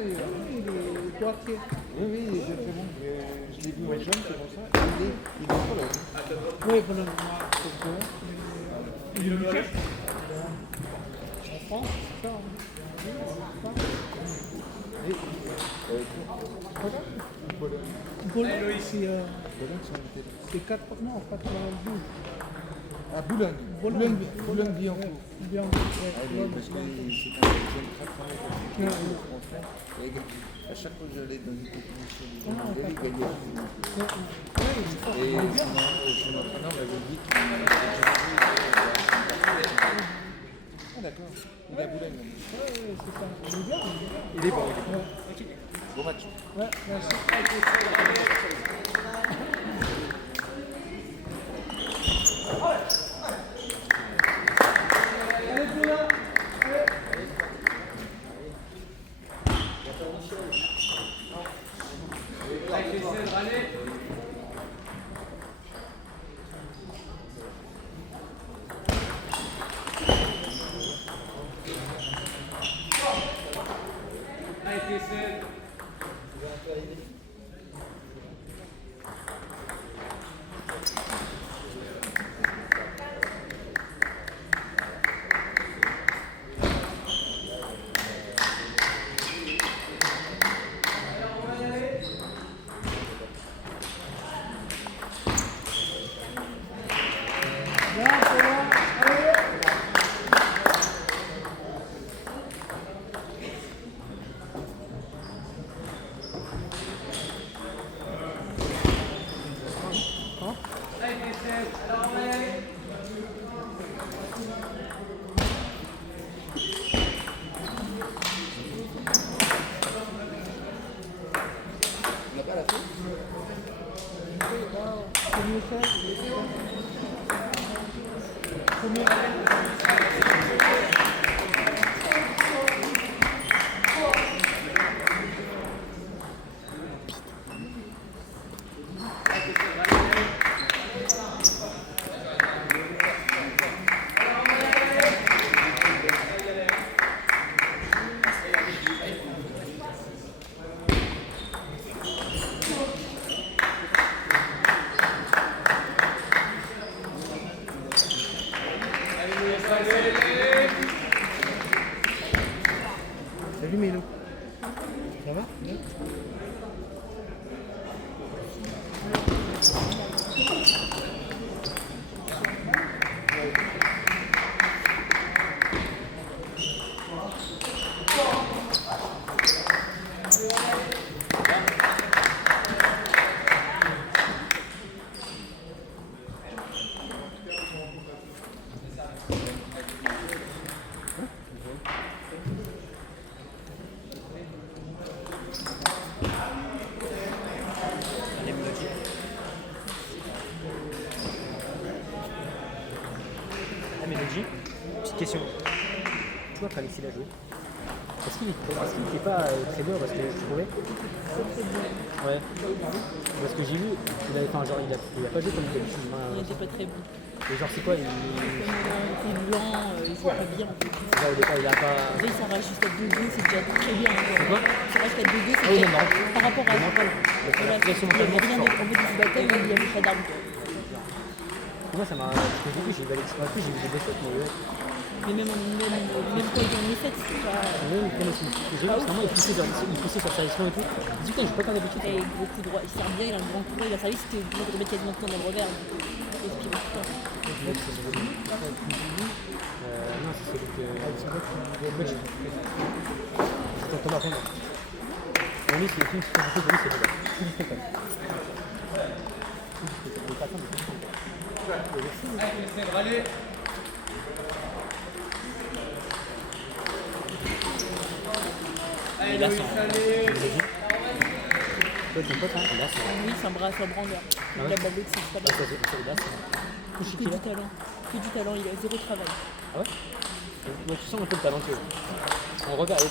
d'ailleurs. Il est coiffé. Oui, oui, exactement. Je l'ai vu en jeune, c'est pour ça. Il est Pologne. Oui, pendant le mois, pourquoi il est mieux. En France, c'est ça. Et, Pologne Pologne. Bologne, c'est Pologne, c'est 4, non, 92. Ah, Boulogne. Bologne. Boulogne-Billancourt. Bien, Ah, oui, parce que c'est un jeune très très français. Et à chaque fois que j'allais dans une compétition du Grand il gagnait. Et son entraîneur m'avait dit qu'il avait jamais vu. Ah, d'accord. Il est à Boulogne. Oui, c'est ça. Il est bien. Il est bon. Ouais. Bon match. Ouais, merci. Salut Mélo. Ça va? Mélodie, petite question. Tu vois quand Alexis l'a joué, est-ce qu'il n'était pas très dur parce que je trouvais. Ouais. Parce que j'ai vu, il a pas joué comme d'habitude. Il n'était pas très bon. Et genre c'est quoi il Comme blanc, il joue pas bien en fait. Là au départ il a pas. Après, ça rage jusqu'à 2-2, c'est déjà très bien. Quoi Ça rage jusqu'à 2-2, c'est oui, déjà non. par rapport à. Mental. Voilà, La pression il n'y avait mentalement rien d'autre. En fait, il se battait, mais il n'y avait pas d'arme. Moi ça m'a. Parce que j'ai vu, j'ai vu Alexis Matou, j'ai vu des défaites, mais ouais. Mais même quand il gagne les fêtes, c'est pas. Même quand j'ai vu vraiment il poussait sur sa action et tout. Je me dis putain, j'ai pas tant d'habitude. Il a gros coup droit, il sert bien, il a un grand coup droit, il a servi, c'était obligé de remettre quasiment tout dans le revers. Et puis, putain. Non, c'est celui que. C'est Thomas Rond. Lui, c'est une super pour lui, c'est le gars. Il a son. Toi, ton pote, hein, il a son. Oui, c'est un bras à branleur. Il a la balle c'est pas Ah, mal. il a son. Que du talent. Que du talent, il a zéro travail. Ah ouais? Ouais, tu sens un peu le talentueux. On regarde, ouais.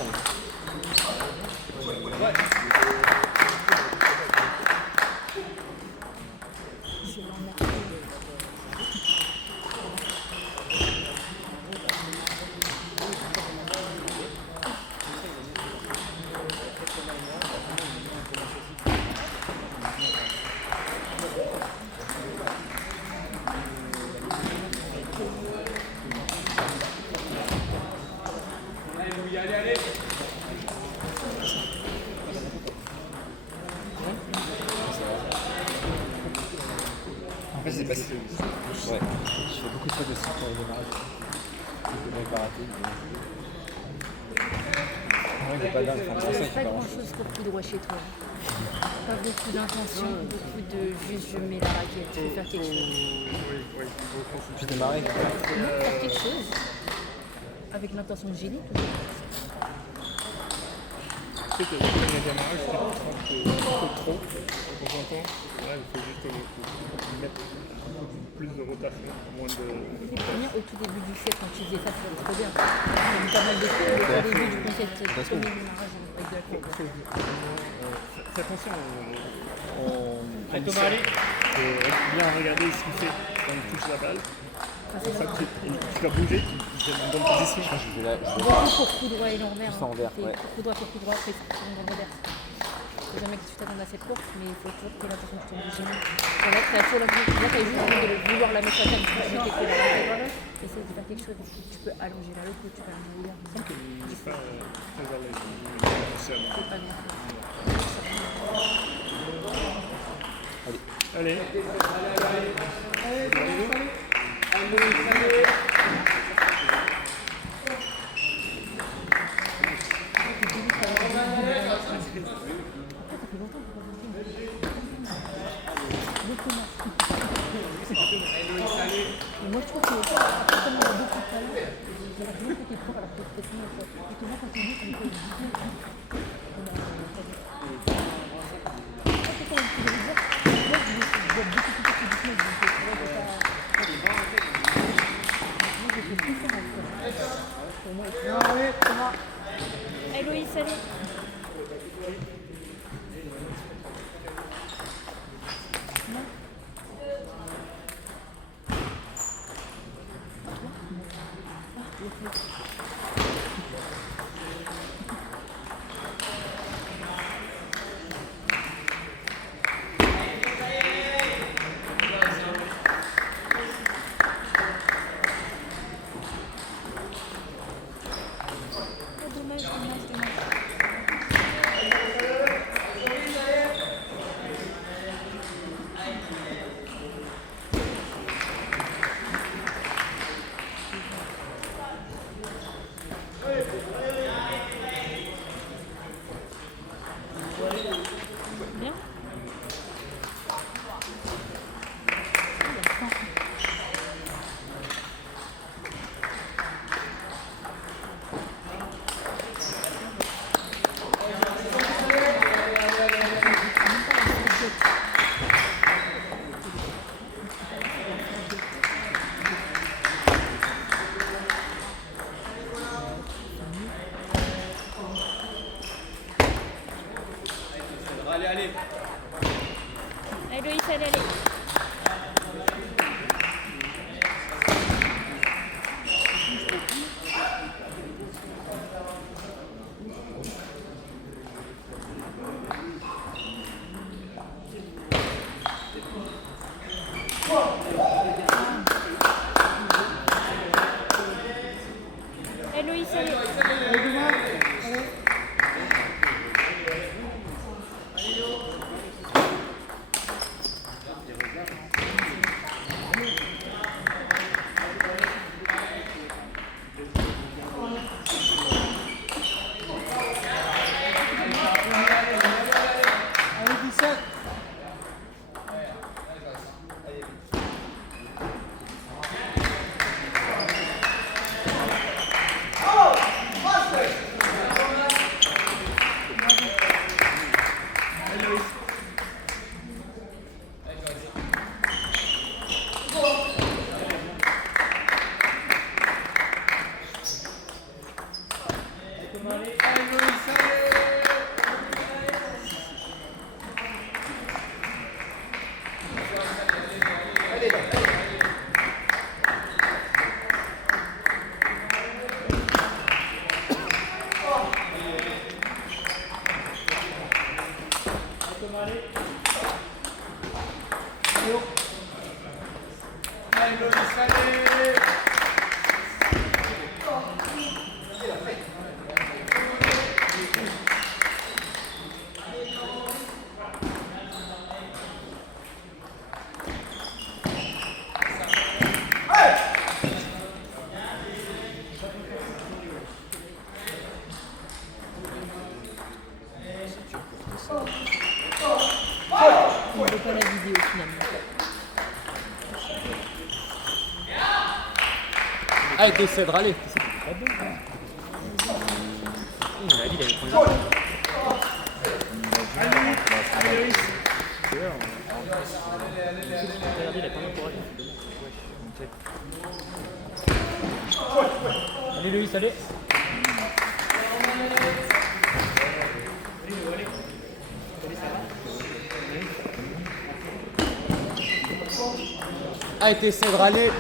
Je l'en ai. parce que ouais, je fais beaucoup de fautes aussi pour le démarrage. Je ne pas rater. Ouais, il n'est pas dingue. Enfin, c'est ça qui Pas est pas grand grand chose. chose pour coup droit chez toi. Pas beaucoup d'intention, beaucoup de juste je mets la raquette, je vais faire quelque chose. Je démarrais. Faire quelque chose avec l'intention de génie. Tu sais que le premier démarrage, c'est un peu trop, de temps en temps. Là, il faut juste mettre plus de rotation, moins de. Les premières au tout début du set, quand tu disais ça, c'était trop bien. Il y a eu pas mal de fois au début du concept, premier démarrage avec de la courbe. Fais attention, On Thomas, allez, bien regarder ce qu'il fait quand il touche la balle. Comme ça, tu vas bouger, tu es dans une bonne position. je vais là. Beaucoup pour coup droit et l'envers. Juste en envers, ouais. Coup droit, après ça tourne dans le revers. Faut jamais que tu t'attendes à cette course, mais il faut toujours que tu aies l'impression que tu tournes du génie. Là, tu as toujours l'impression là, t'as juste envie de vouloir la mettre à table, tu peux mettre quelque chose. Essaye de faire quelque chose, tu peux allonger la l'autre, tu peux allonger hier. Il n'est pas très à l'aise. C'est pas bien. Allez. Mais moi je trouve que comme on a beaucoup de talent, il y a beaucoup qui est fort alors que peut-être mieux en fait. Et que moi quand on dit qu'on peut Héloïse, allez. Bien. Héloïse, allez, allez. Héloïse, allez. On ne voit pas la vidéo finalement. Allez, t'essaies de râler. Il m'a dit qu'il avait pris une regardez, il a quand même courage. Allez, Loïs, allez. Allez, t'essaies de râler.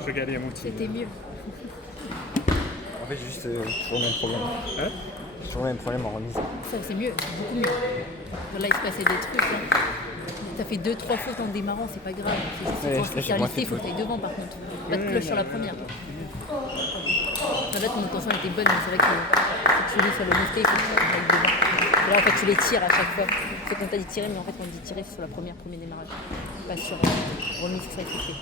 Je regardais à moitié. C'était mieux. En fait, juste toujours le même problème. Hein? Toujours le même problème en remise. Ça, c'est mieux, beaucoup mieux. Là, il se passait des trucs. Hein. T'as fait 2-3 fautes en démarrant, c'est pas grave. C'est juste Ouais, quand là, c'est j'ai moins listé, il fait faut de que t'ailles devant par contre. Pas de cloche sur la première. Là, ton intention était bonne, mais c'est vrai que si tu lis sur le listé, il faut que tu ailles devant. Et là, en fait, tu les tires à chaque fois. C'est qu'on t'a dit tirer, mais en fait, quand on dit tirer, c'est sur la première, premier démarrage. Pas sur remise, ça, il faut que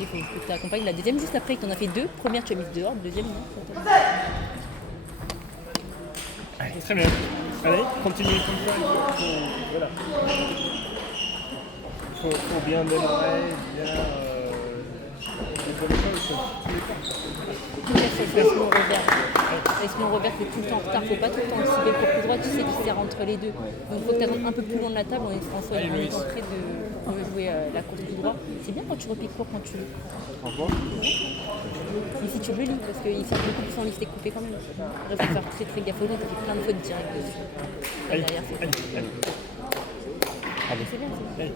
il faut que tu accompagnes. La deuxième, juste après, il t'en a fait 2. Première, tu as mis dehors. Deuxième, non. Allez, très bien. Allez, continue comme ça. Voilà. Il faut bien démarrer, bien. Les choses sont tous les temps. C'est le revers. Le revers, c'est tout le temps en retard. Faut pas tout le temps anticiper pour coup droit, tu sais qu'il sert entre les deux. Donc il faut que tu attendes un peu plus loin de la table en étant prêt de jouer la course coup droit. C'est bien quand tu repiques court quand tu lis. Mais si tu le lis, parce qu'il sert beaucoup plus en liste et coupé quand même. Il faut faire très très gaffe au dos, tu fais plein de fautes directes dessus. Allez, Derrière, c'est allez, allez. Allez, c'est bien, c'est bien.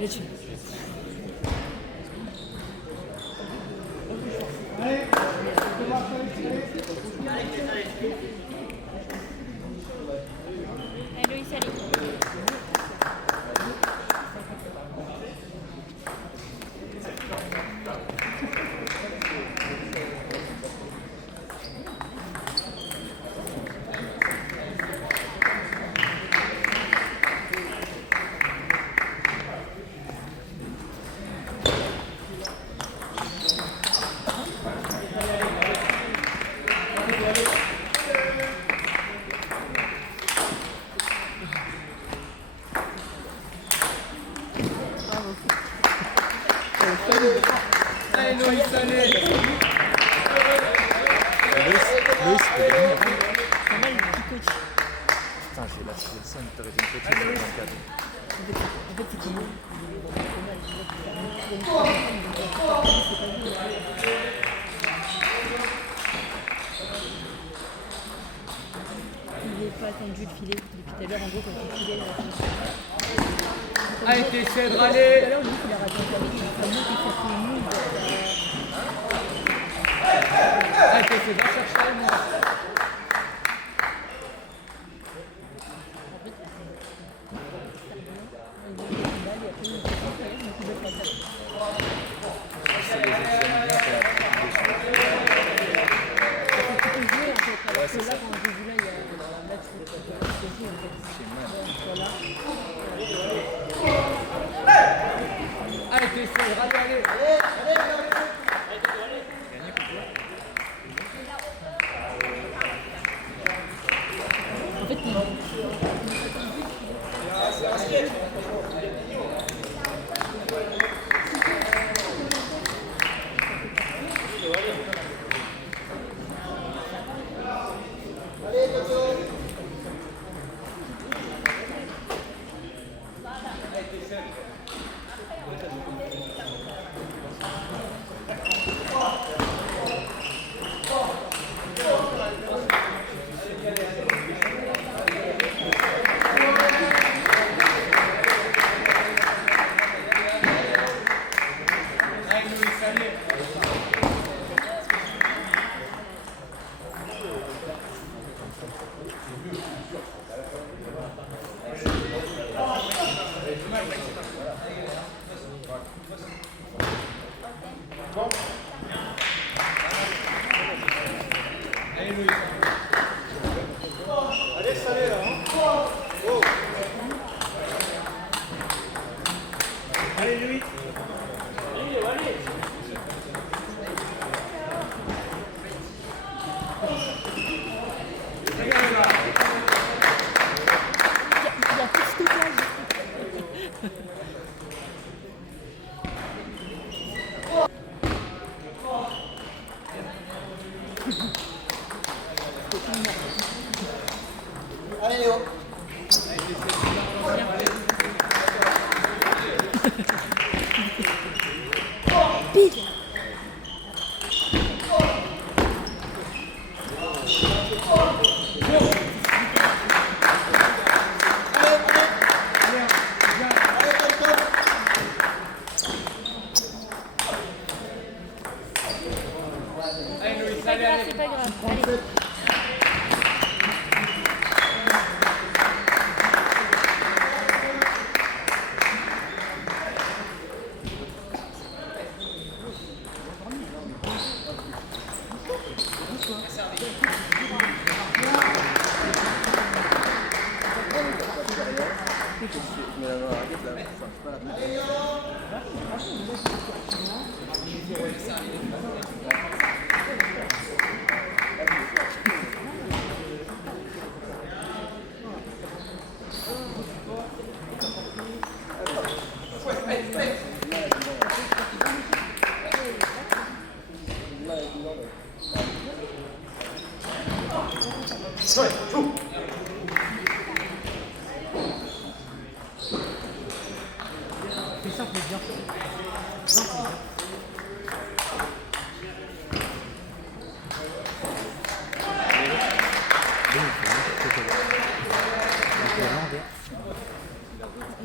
Le tue. Allez, Loïs, allez. Allez, Loïs, allez. Loïs, c'est bien. Pas mal, le petit coach. Putain, j'ai la scène, t'aurais une petite dans le cadre. En fait, c'est qu'il il n'est pas attendu le filet depuis tout à l'heure. En gros, quand il filait, Allez, t'essaies de tout râler. à l'heure, lui, il a raté un clavier, il a monté, il fait un move. Allez, t'essaies de chercher, moi. C'est les examens bien, Là, quand j'ai vu là, il y a là, tu peux jouer en fait. Voilà. Allez, t'essaies de râler, allez. Allez, Louis. Il y a plus de stockage. Allez Léo. Pile. C'est pas grave. Allez. Mais la raquette, là, enfin, c'est pas la raquette. C'est simple mais bien. Simple mais bien.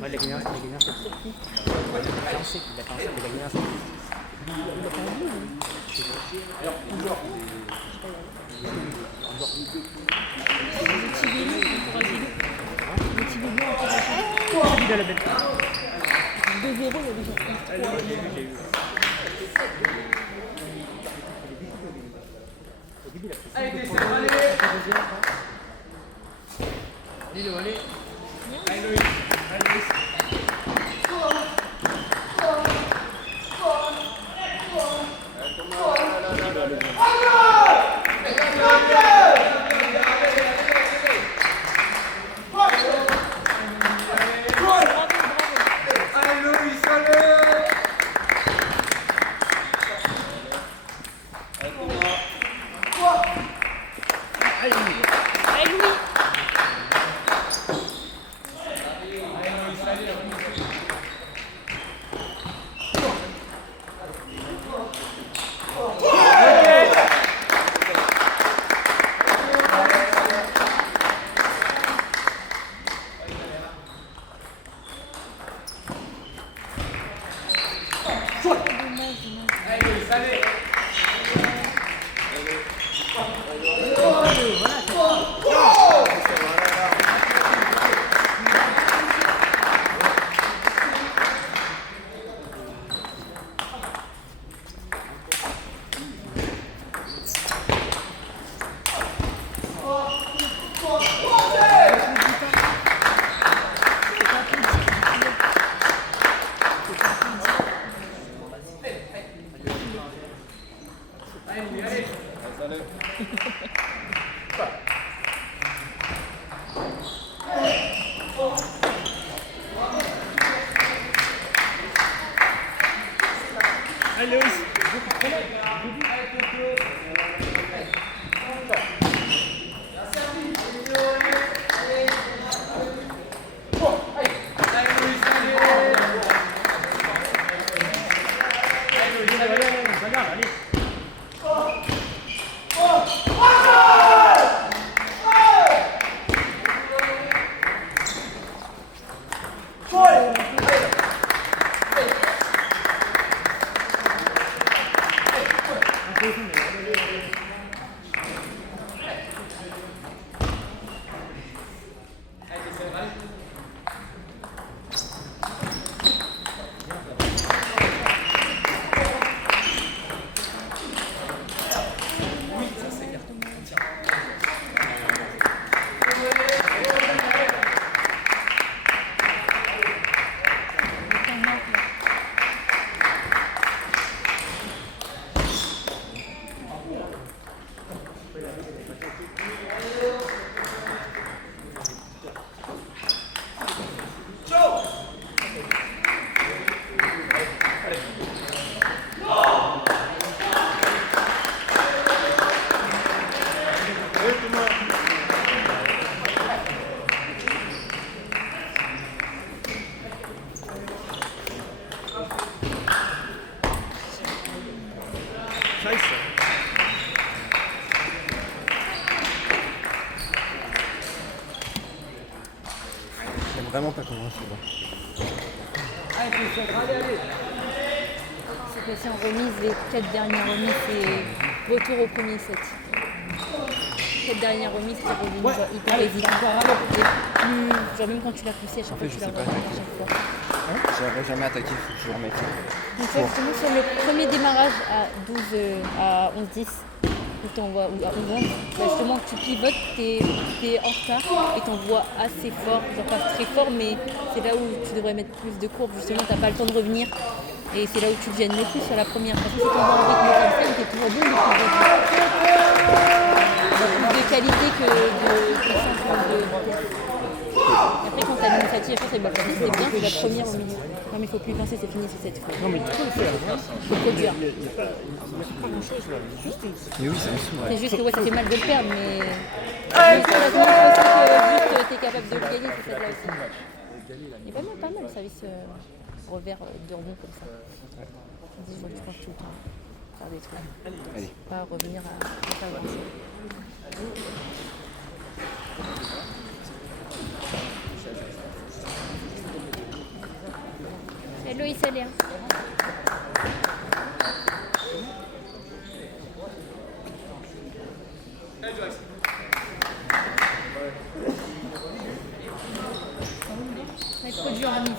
Ouais, il a gagné un set. Il a fait un set, il a gagné un set. Il a la belle. 2-0, il y a déjà 3. Allez, Louis. vraiment pas convaincu. C'est passé en remise, les 4 dernières remises, c'est retour au premier set. 4 dernières remises, c'est revenu genre hyper hésitant. Et plus, genre même quand tu l'as poussé, à chaque fois fait, tu je l'as sais pas. remis à chaque fois. J'aurais jamais attaqué, faut que je le remette. Donc là, justement, sur le premier démarrage à 11-10, où t'envoies, ou à 11-11, bah justement tu pivotes, t'es en retard et t'envoies assez fort, genre pas très fort, mais c'est là où tu devrais mettre plus de courbes, justement t'as pas le temps de revenir et c'est là où tu te gênes le plus sur la première. Parce que si t'envoies en rythme comme ça, t'es toujours bon depuis le début. Plus de qualité que de puissance de vitesse. Et après quand t'as l'initiative, après c'est bien, c'est la première au milieu. Non mais il faut plus penser, c'est fini sur cette fois. Non, mais tu peux le faire. Hein. Faut produire. Il n'y a pas grand-chose là. Juste une... Mais oui, ça me saoule. C'est juste que ouais, ça fait mal de le perdre, mais juste la démonstration que t'es capable de le gagner, c'est celle-là aussi. Et pas mal le service revers de rebond comme ça. Vas-y, je vois que tu penses tout le temps. Faire des trucs. Allez. Pas revenir à pas grand chose. Hello Issalia. Ça va être trop dur en mise.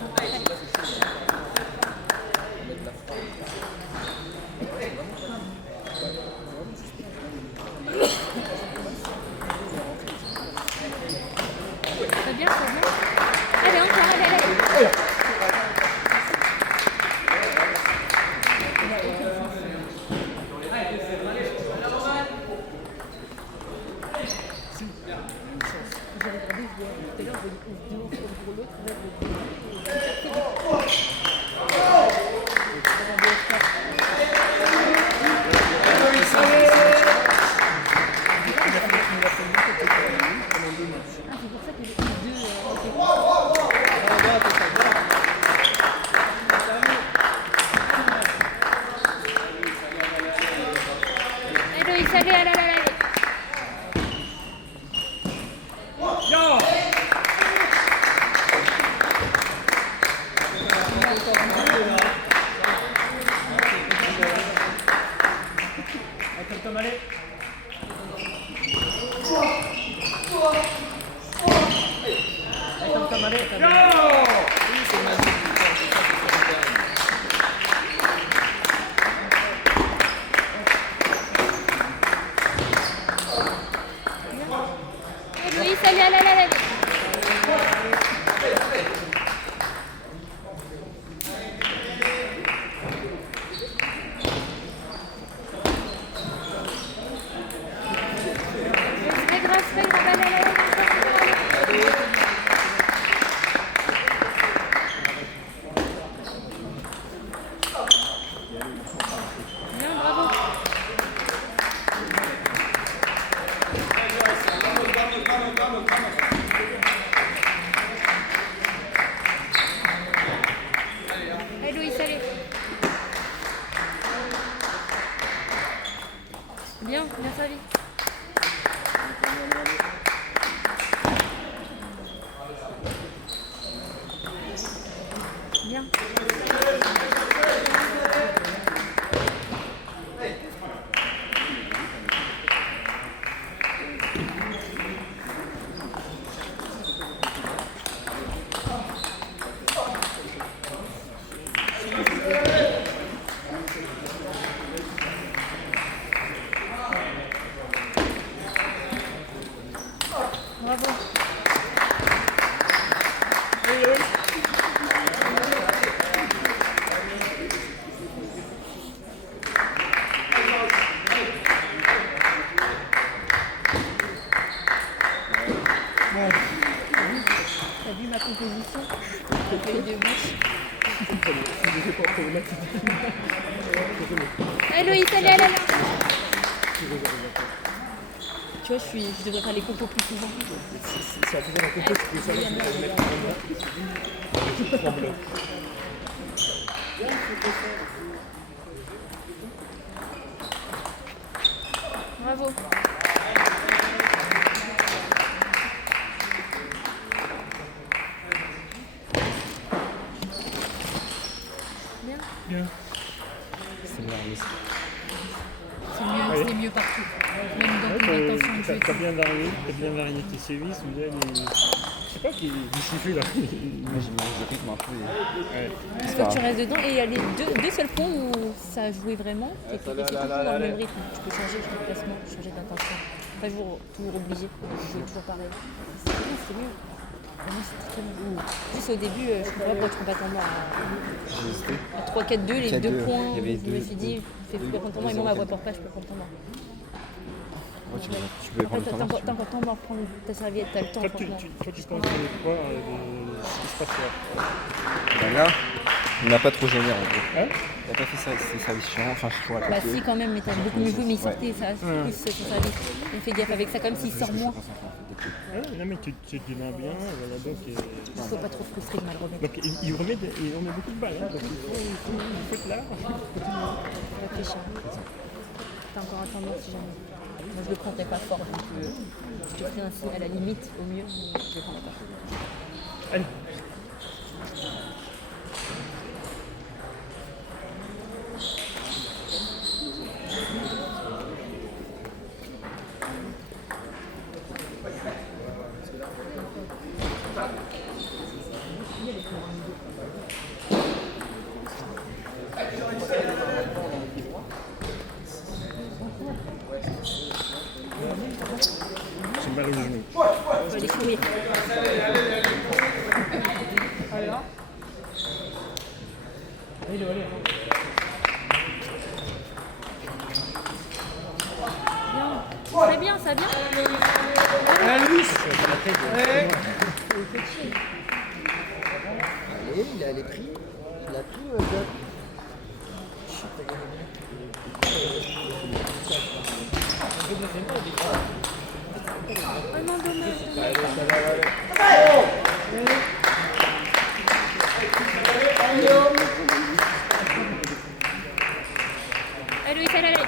Ça va bien, ça va bien. Allez, encore, allez. Loïs, allez. Loïs, allez. C'est pas grave, allez. Bien, bravo. Allez Loïs, allez. Bien servi. Bien. Bravo. T'as vu ma composition? Feuille de bouche. Allez Loïs, allez. Tu vois, je devrais faire les compos plus souvent. Si en faisant la compo, tu peux savoir que tu peux mettre en 3 blocs. Bravo. t'as bien varié tes sévices, ou bien je sais pas qui siffle là. Moi j'ai mis le rythme un peu. Ouais. Il faut que tu restes dedans. Et il y a les deux seuls points où ça a joué vraiment. C'est que c'était tout le temps dans le même rythme. Tu peux changer de placement, changer d'intention. Pas toujours obligé. Jouer toujours pareil. C'est mieux. Pour moi, c'est très mieux. Juste au début, je ne comprends pas pourquoi tu prends pas ton temps J'ai hésité. à 3-4-2, les 4-2, deux points. il y avait Je me suis dit, fais prendre ton temps. Et moi, ma voix porte pas, je peux prendre ton temps. Ouais, tu peux prendre le temps. T'as encore le temps de reprendre ta serviette, t'as le temps, Toi, franchement. tu penses quoi de ce qui se passe là? Ben là, il n'a pas trop gêné en gros. Hein? Il n'a pas fait ses services chiants, enfin je trouve à Bah côté. si quand même, mais t'as beaucoup mieux joué, mais il sortait ça, Ouais. plus son service. Il fait gaffe avec ça, comme s'il sort moins. Ouais, non mais tu démarres bien, voilà, donc, Il faut pas trop frustrer de mal remettre. donc il remet beaucoup de balles, hein, donc il faut être là. Réfléchir. T'as encore un temps mort si jamais. Moi je le prendrais pas fort, donc je te ferai ainsi à la limite au mieux, mais je le prendrais pas. Allez. J'ai mal au genou. Je vais aller courir. Bien. Très bien, ça vient. Allez, il a les prix. Il a pris Gab. Vraiment dommage. Allez, Louis, allez, allez.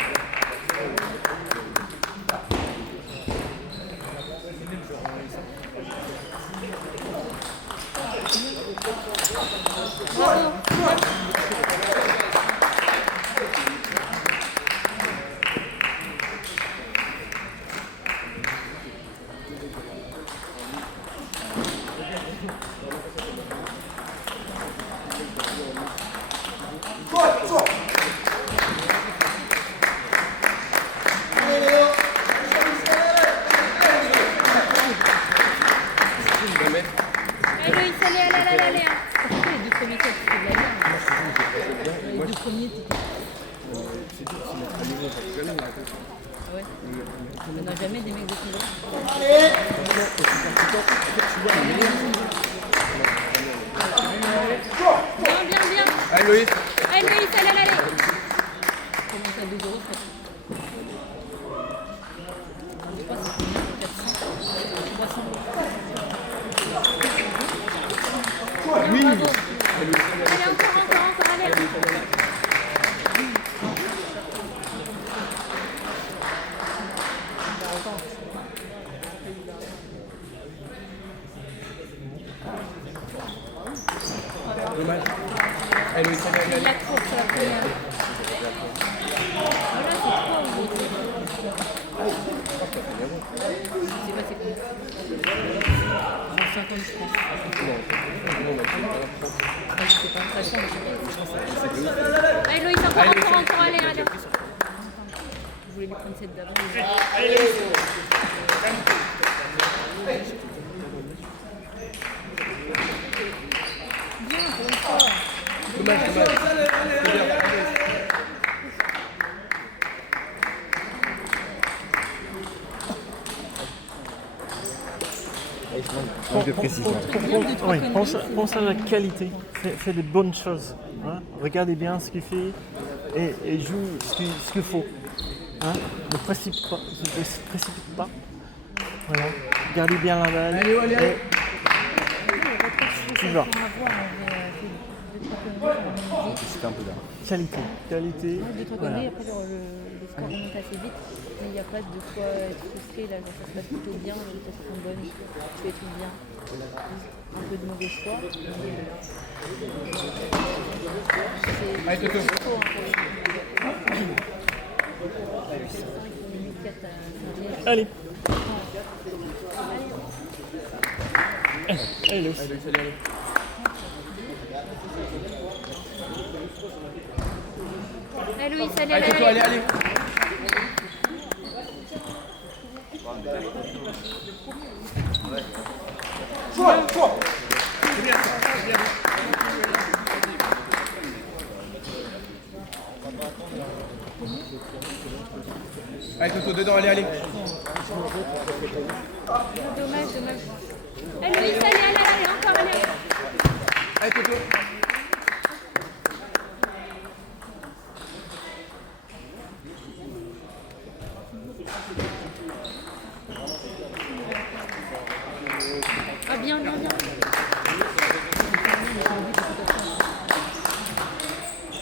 Bravo. Allez, Loïs, allez, allez, allez, allez. Pourquoi les deux premiers tours, tu fais de la merde? Les deux premiers, tu Ah ouais. On n'a jamais des mecs de ce niveau. Bien, bien, bien. Allez Loïs. Allez, Loïs, allez, allez, allez. Comment ça, 2 euros, ça? 300, 400, 300. Bien, bravo. Allez, encore, allez. Allez Loïs, allez, allez. Il y a trop sur la première. Voilà, c'est trop au bout. Je sais pas c'est combien. 50 je pense. Je sais pas, ça change. Allez Loïs, encore, allez, allez. Je voulais lui prendre cette d'avant. Bien, pour une fois. Manque de précision. Oui, pense à la qualité, fais des bonnes choses. Hein. Regardez bien ce qu'il fait et joue ce qu'il faut. Hein. Ne précipite pas. Voilà. Gardez bien la balle. Et tu vas. C'était un peu là. Qualité. De ton Voilà. côté, après le score remonte assez vite, mais il n'y a pas de quoi être frustré, là, ça se passe plutôt bien, les résultats sont bonnes, tu fais tout bien. Un peu de mauvais choix, mais c'est faux, hein, pour les casquette à Allez. Allez, Léo. Allez, Louis, allez. Allez Toto, dedans, allez. Dommage. Allez, Louis, allez, encore, allez. Allez Toto. Ah, bien.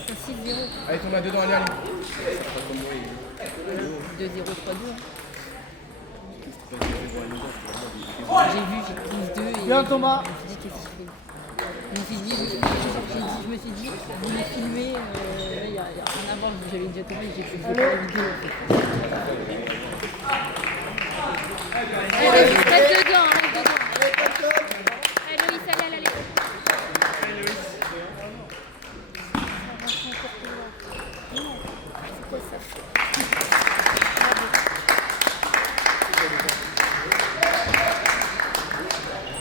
C'est 6-0. Allez Thomas, dedans, allez. 2-0, 3-2. J'ai vu, j'ai 15-2 et Bien, Thomas. je me suis dit je me suis dit, vous me filmez, là il n'y a rien à voir, j'avais déjà tourné, j'ai pu voir la vidéo en fait.